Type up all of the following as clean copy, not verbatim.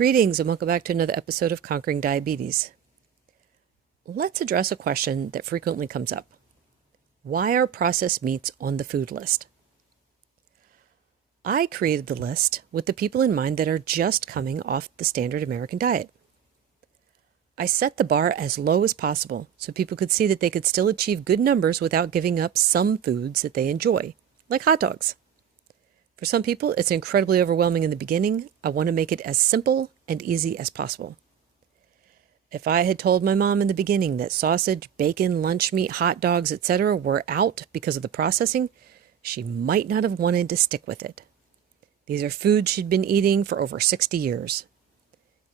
Greetings and welcome back to another episode of Conquering Diabetes. Let's address a question that frequently comes up. Why are processed meats on the food list? I created the list with the people in mind that are just coming off the standard American diet. I set the bar as low as possible so people could see that they could still achieve good numbers without giving up some foods that they enjoy, like hot dogs. For some people, it's incredibly overwhelming in the beginning. I want to make it as simple and easy as possible. If I had told my mom in the beginning that sausage, bacon, lunch meat, hot dogs, etc. were out because of the processing, she might not have wanted to stick with it. These are foods she'd been eating for over 60 years.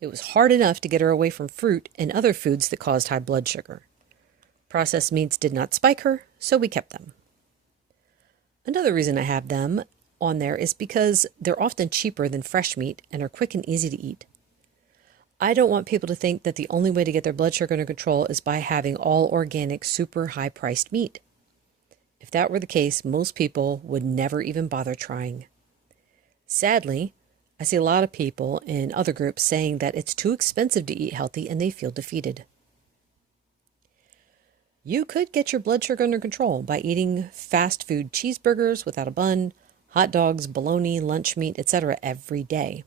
It was hard enough to get her away from fruit and other foods that caused high blood sugar. Processed meats did not spike her, so we kept them. Another reason I have them on there is because they're often cheaper than fresh meat and are quick and easy to eat. I don't want people to think that the only way to get their blood sugar under control is by having all organic, super high-priced meat. If that were the case, most people would never even bother trying. Sadly, I see a lot of people in other groups saying that it's too expensive to eat healthy and they feel defeated. You could get your blood sugar under control by eating fast food cheeseburgers without a bun, hot dogs, bologna, lunch meat, etc. every day.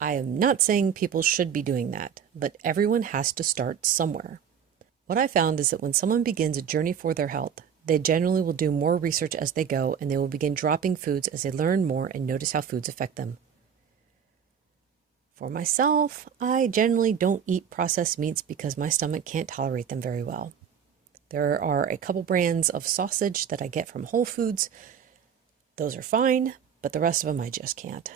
I am not saying people should be doing that, but everyone has to start somewhere. What I found is that when someone begins a journey for their health, they generally will do more research as they go, and they will begin dropping foods as they learn more and notice how foods affect them. For myself, I generally don't eat processed meats because my stomach can't tolerate them very well. There are a couple brands of sausage that I get from Whole Foods. Those are fine, but the rest of them I just can't.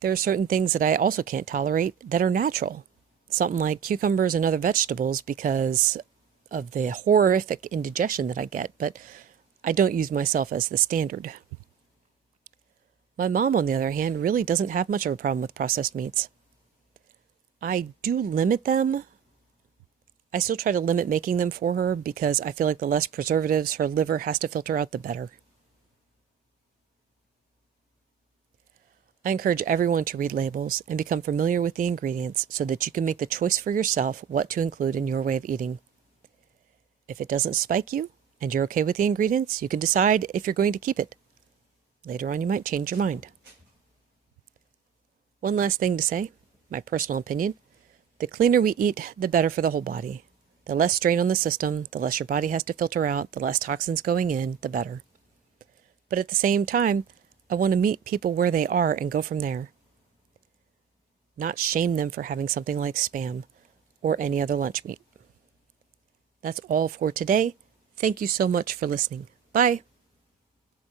There are certain things that I also can't tolerate that are natural. Something like cucumbers and other vegetables because of the horrific indigestion that I get, but I don't use myself as the standard. My mom, on the other hand, really doesn't have much of a problem with processed meats. I do limit them. I still try to limit making them for her because I feel like the less preservatives her liver has to filter out, the better. I encourage everyone to read labels and become familiar with the ingredients so that you can make the choice for yourself what to include in your way of eating. If it doesn't spike you and you're okay with the ingredients, you can decide if you're going to keep it. Later on, you might change your mind. One last thing to say, my personal opinion. The cleaner we eat, the better for the whole body. The less strain on the system, the less your body has to filter out, the less toxins going in, the better. But at the same time, I want to meet people where they are and go from there. Not shame them for having something like Spam or any other lunch meat. That's all for today. Thank you so much for listening. Bye.